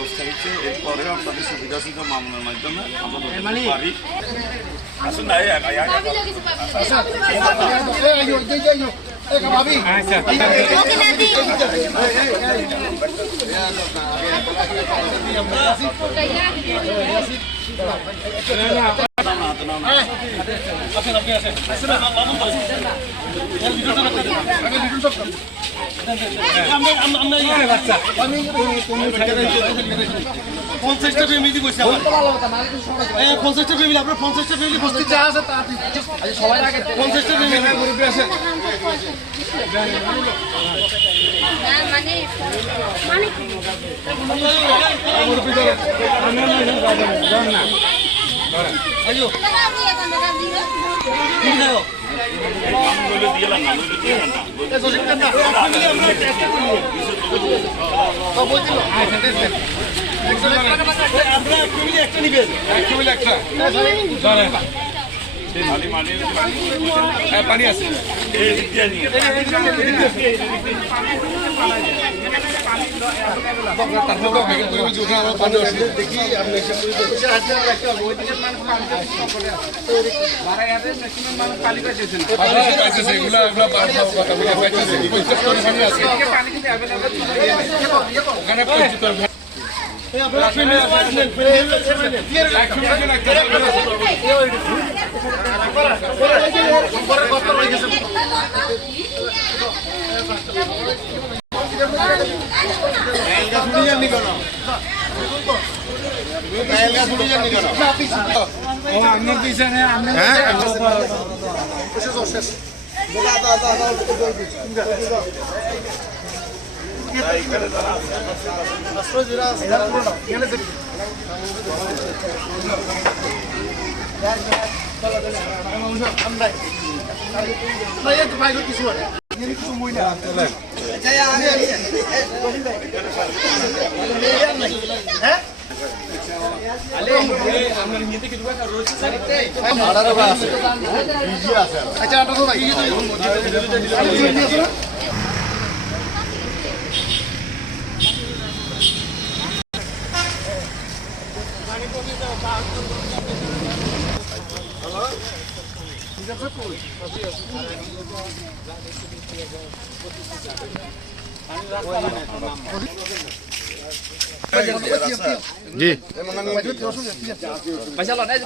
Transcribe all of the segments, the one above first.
ব্যবস্থা হচ্ছে। এরপরে আপনাদের সুবিধা সুযোগ মামলার মাধ্যমে আমরা পারি। আসুন না পঞ্চাশটা ফ্যামিলি কইছে আমার 50টা ফ্যামিলি আপনার 50টা ফ্যামিলি বসতে চা আছে তা সবাই আগে 50টা ফ্যামিলি গ্রুপে আছে মানে মানে গ্রুপে ধরে আমরা না আইও কি দাও বলে দিলাম না বলে দিলাম না এটা সঠিক না ফ্যামিলি আমরা টেস্ট করি তো বলছিল আমরা ফ্যামিলি একটা নিবেন ফ্যামিলি একটা ধরে খালি মানি হ্যাঁ পানি আছে এই দিকে নিয়ে দেখি আপনি जी पैसा लो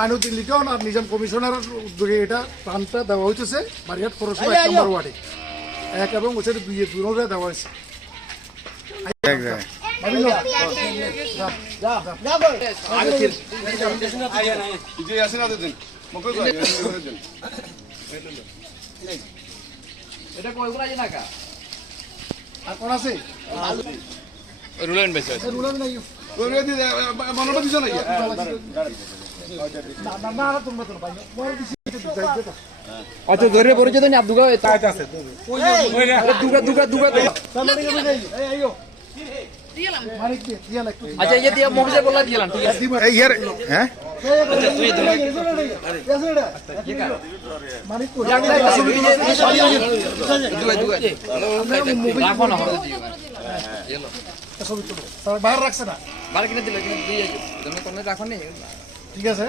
মাইনুদ্দিন লিটন আর নিজাম কমিশনারের উদ্যোগে এটা প্রাণটা দেওয়া হইতেছে বারিয়াট পৌরসভা 1 নম্বর ওয়ার্ডে 1 এবং ওখানে 2 দেওয়া হয়েছে। এটা কয়গুলা আছে নাকা আর কোন আছে রুলেন বেশি আছে রুলার নাই ওরে দি মনটা দিছ না না না না তোমরা তো ভাই মোর দিছি আচ্ছা ধরে পড়েছে তো না দুগা আছে দুগা এই আইও মানিক দিয়া না আচ্ছা এই দিয়া মোবাইল বলা দিলাম ঠিক আছে এই ইয়ার হ্যাঁ আচ্ছা তুই ধরে মানিক দুগা রাখো না হবে দিও এলো ছবি তুলো তার বাইরে রাখছে না বার কিনে দিলে কিনে দিয়ে তুমি কোনে রাখো নি ঠিক আছে